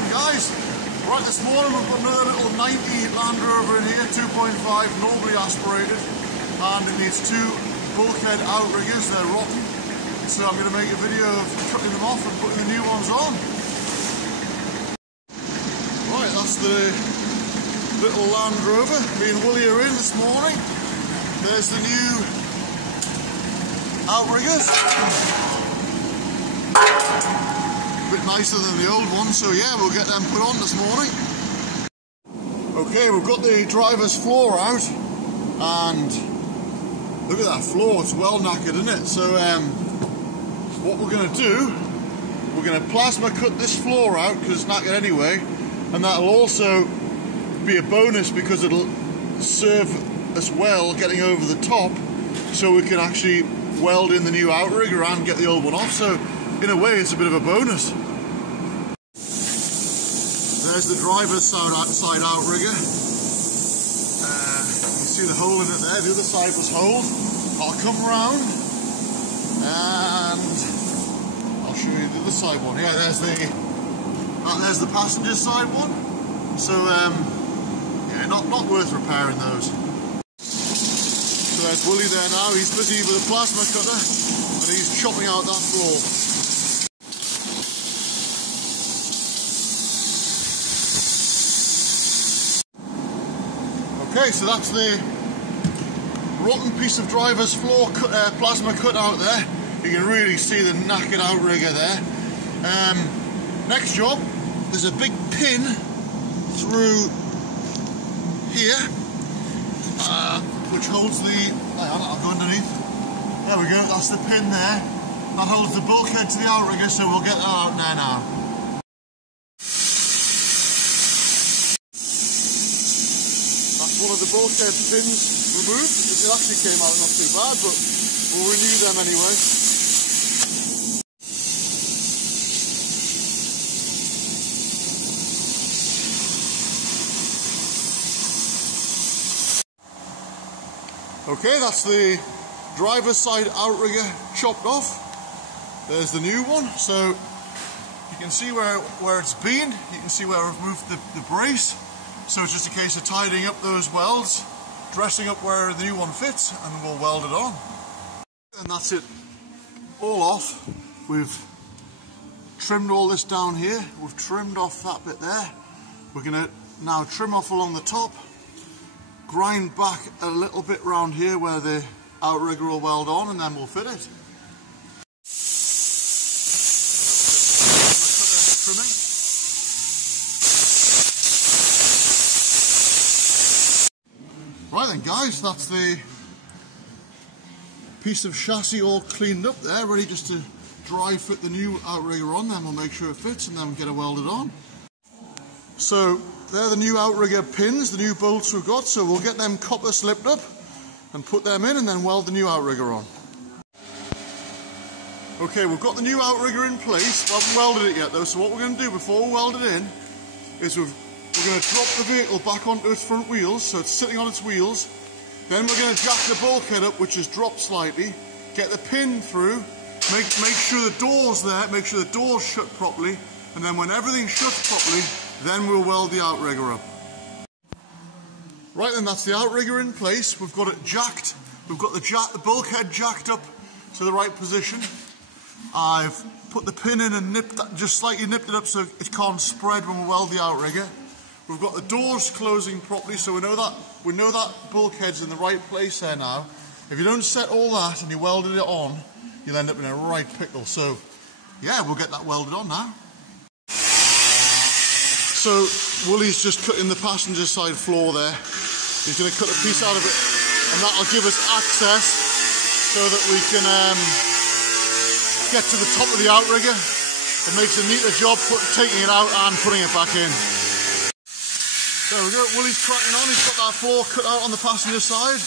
morning, guys. Right, this morning we've got another little 90 Landrover in here, 2.5, normally aspirated, and it needs two bulkhead outriggers. They're rotten, so I'm going to make a video of cutting them off and putting the new ones on. Right, that's the little Landrover. Me and Wooly are in this morning. There's the new outriggers. A bit nicer than the old one, so yeah, we'll get them put on this morning. Okay, we've got the driver's floor out, and look at that floor, it's well knackered, isn't it? So what we're going to do, we're going to plasma cut this floor out because it's knackered anyway, and that'll also be a bonus because it'll serve us well getting over the top, so we can actually weld in the new outrigger and get the old one off. So in a way, it's a bit of a bonus. There's the driver's side outrigger. You can see the hole in it there. The other side was holed. I'll come round and I'll show you the other side one. Yeah, there's the passenger side one. So yeah, not worth repairing those. So there's Wooly there now. He's busy with a plasma cutter and he's chopping out that floor. Okay, so that's the rotten piece of driver's floor plasma cut out there. You can really see the knackered outrigger there. Next job, there's a big pin through here, which holds the, hang on, I'll go underneath. There we go, that's the pin there. That holds the bulkhead to the outrigger, so we'll get that out there now. One of the bulkhead pins removed. It actually came out not too bad, but we'll renew them anyway. Okay, that's the driver's side outrigger chopped off. There's the new one. So you can see where it's been. You can see where I've moved the brace. So it's just a case of tidying up those welds, dressing up where the new one fits, and we'll weld it on. And that's it all off. We've trimmed all this down here. We've trimmed off that bit there. We're going to now trim off along the top, grind back a little bit round here where the outrigger will weld on, and then we'll fit it. Trimming. Right then guys, that's the piece of chassis all cleaned up there, ready just to dry fit the new outrigger on, then we'll make sure it fits and then we'll get it welded on. So they're the new outrigger pins, the new bolts we've got, so we'll get them copper slipped up and put them in and then weld the new outrigger on. Okay, we've got the new outrigger in place. We haven't welded it yet though, so what we're going to do before we weld it in is we're going to drop the vehicle back onto its front wheels, so it's sitting on its wheels. Then we're going to jack the bulkhead up, which is dropped slightly, get the pin through, make sure the door's there, make sure the door's shut properly, and then when everything shuts properly, then we'll weld the outrigger up. Right then, that's the outrigger in place. We've got it jacked. We've got the bulkhead jacked up to the right position. I've put the pin in and just slightly nipped it up so it can't spread when we weld the outrigger. We've got the doors closing properly, so we know that bulkhead's in the right place there now. If you don't set all that and you welded it on, you'll end up in a right pickle. So yeah, we'll get that welded on now. So Wooly's just cutting the passenger side floor there. He's going to cut a piece out of it, and that'll give us access so that we can get to the top of the outrigger. It makes a neater job taking it out and putting it back in. There we go, Wooly's cracking on. He's got that floor cut out on the passenger side.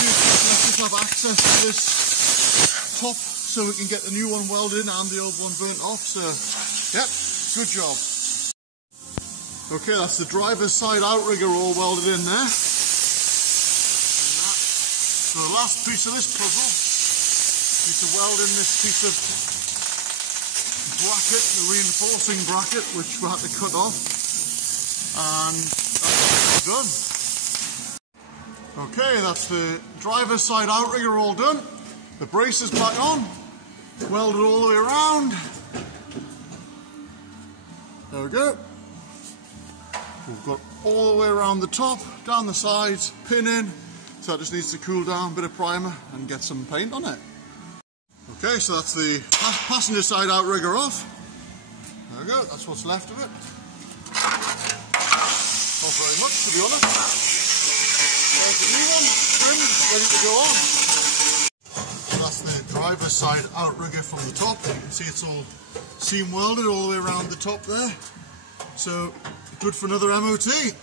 Let's just have access to this top so we can get the new one welded in and the old one burnt off. So, yep, good job. Okay, that's the driver's side outrigger all welded in there. So the last piece of this puzzle is to weld in this piece of bracket, the reinforcing bracket, which we had to cut off, and that's done. Okay, that's the driver's side outrigger all done. The brace is back on, welded all the way around. There we go. We've got all the way around the top, down the sides, pin in, so that just needs to cool down, bit of primer and get some paint on it. Okay, so that's the passenger side outrigger off. There we go, that's what's left of it. Not very much, to be honest. There's the new one, trimmed, ready to go on. So that's the driver's side outrigger from the top. You can see it's all seam welded all the way around the top there. So, good for another MOT.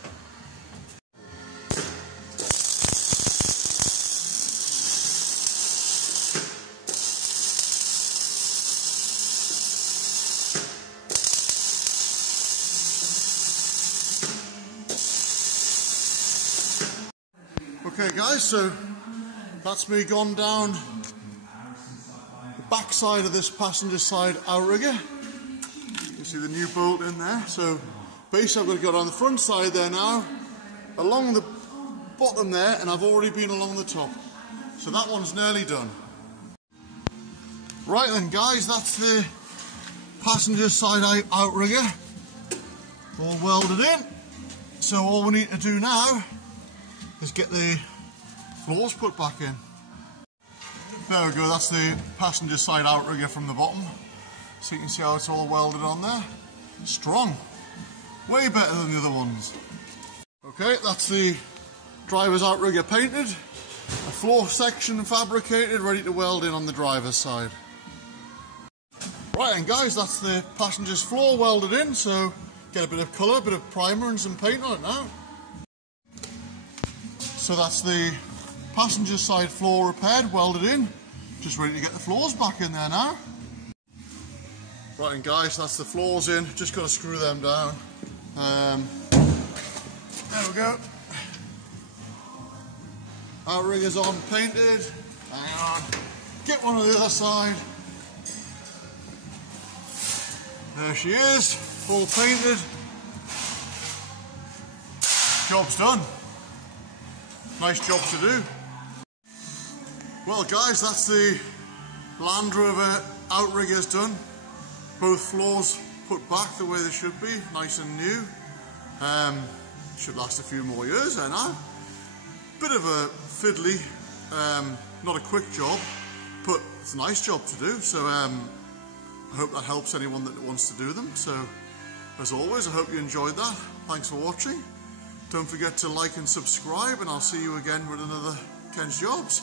Okay guys, so that's me gone down the back side of this passenger side outrigger. You see the new bolt in there. So basically I've got to go down the front side there now, along the bottom there, and I've already been along the top. So that one's nearly done. Right then guys, that's the passenger side outrigger all welded in. So all we need to do now is get the floors put back in. There we go, that's the passenger side outrigger from the bottom. So you can see how it's all welded on there. Strong. Way better than the other ones. Okay, that's the driver's outrigger painted. A floor section fabricated, ready to weld in on the driver's side. Right then guys, that's the passenger's floor welded in, so get a bit of colour, a bit of primer and some paint on it now. So that's the passenger side floor repaired, welded in, just ready to get the floors back in there now. Right and guys, that's the floors in, just got to screw them down. There we go. Outrigger's on, painted. Hang on, get one on the other side. There she is, all painted. Job's done. Nice job to do. Well guys, that's the Landrover outriggers done. Both floors put back the way they should be, nice and new. Should last a few more years there now. Bit of a fiddly, not a quick job, but it's a nice job to do. So I hope that helps anyone that wants to do them. So as always, I hope you enjoyed that. Thanks for watching. Don't forget to like and subscribe, and I'll see you again with another Ken's Jobs.